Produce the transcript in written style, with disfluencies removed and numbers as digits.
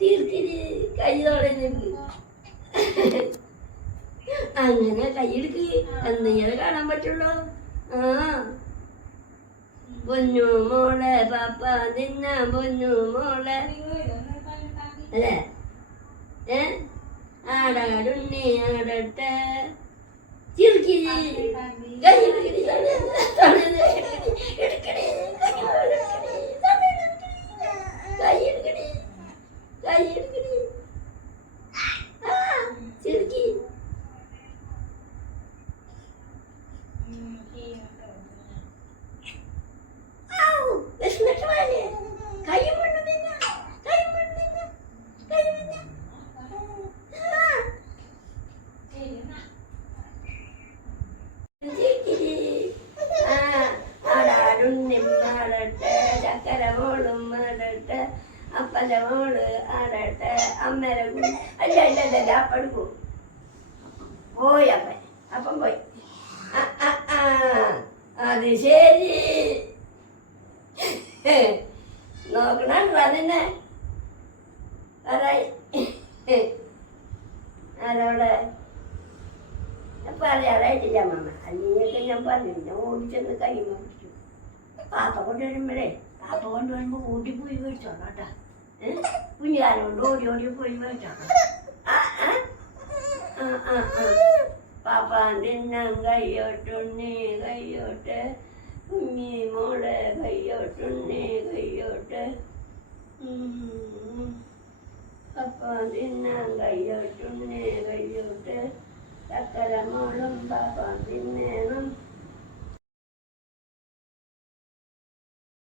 തീർത്തിരി കൈ തുടങ്ങി അങ്ങനെ കൈയെടുക്ക് എന്തെങ്കിലും കാണാൻ പറ്റുള്ളൂ. ആ പൊന്നു മോളെ പാപ്പ നിന്ന പൊന്നു മോളെ അല്ലേ? ആടാടുണ്ണി ആടട്ടെ ചിരിക്കി കൈയെടുക്കണി എടുക്കണി കൈയെടുക്കണി കൈയെടുക്കണി ചിരിക്കി ചക്കര മോളും ആടട്ടെ അപ്പന്റെ മോള് ആടട്ടെ അമ്മേരെ അല്ല അല്ല അല്ല അപ്പടുക്കും പോയി അപ്പം പോയി. അത് ശരി നോക്കണ നിന്നെ ആരോടെ പറയാറായിട്ടില്ല മാമ. അല്ലെങ്കിൽ ഞാൻ പറഞ്ഞില്ല ഓടിച്ചെന്ന് കൈ മേടിച്ചു. പാപ്പ കൊണ്ടുവരുമ്പോഴേ പാപ്പ കൊണ്ടുവരുമ്പോ ഓടിപ്പോയി മേടിച്ചോളാം കേട്ടാ. കുഞ്ഞാരം കൊണ്ട് ഓടി ഓടി പോയി മേടിച്ചോളാം. പാപ്പ തിന്നാൻ കയ്യോട്ടുണ്ണി കയ്യോട്ട് കുഞ്ഞി മോളെ കയ്യോട്ടുണ്ണി കയ്യോട്ട് പാപ്പ തിന്നാൻ കയ്യോട്ടുണ്ണി